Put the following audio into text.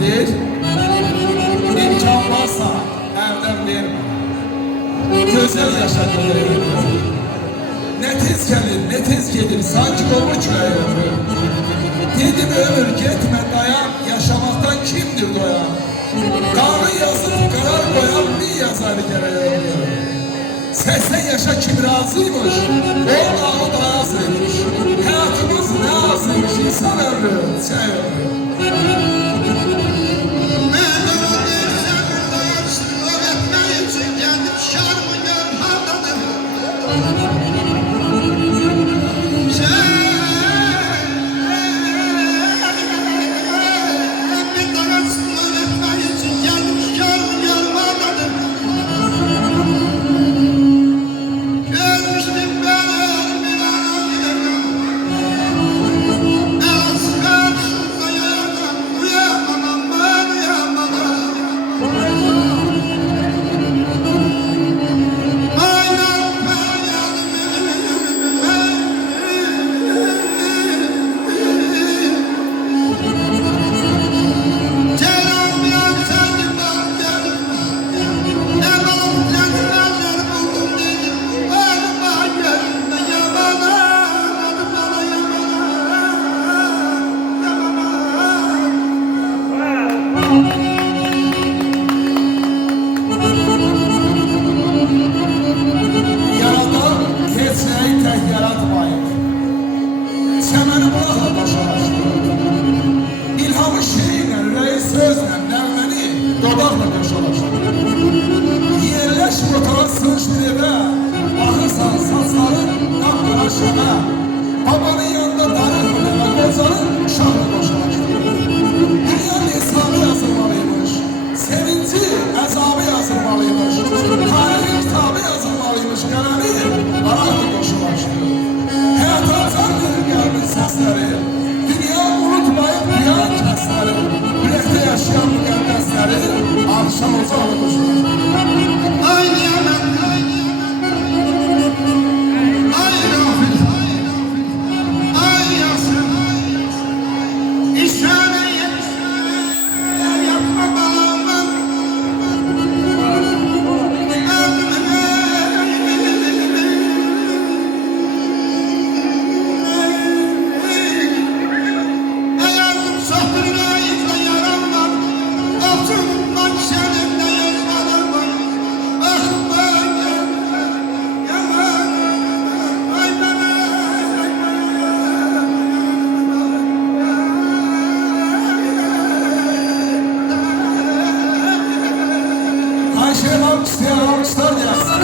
deyir, imkan varsa evden verme. Güzel yaşadığı ne tez gelir, ne tez gelir, sanki doğru köye ömrü. Dedim ömür gitme dayan, yaşamaktan kimdir doyan? Kanı yazıp karar koyan bir yazar gereği. 80 yaşa kim razıymış, o dağlı da razıymış. Hayatımız ne azıymış, insan ömrü, şey ömrü. Yaradan heç nəyi tək yaratmayıb. Səməni bıraxla başalaşdır. İlhamı şeirlə, ürəyi sözlə, nəğməni dodaqla qoşalaşdır. Yerləş motora sığışdır evə, baxırsan saçların qapqara şəmə. Babanın yanında darıxmır evə, qocanın uşaqla qoşalaşdır. Dünyanın hesabı yazılmalıymış, sevinci, əzabı yazılmalıymış. Tarihin kitabı yazılmalıymış, qələmi qaraqla qoşulaşdı. Həyata candır qəlbin səsləri, dünya unutmayıb duyan kəsləri, ürəkdə yaşayan müqəddəsləri, arşan ocaqla qoşulaşdı. Ay Niyamet, ay Rafil, ay Yasir, işane yapma bağlamam. Ayşe almışlar, almışlar ya.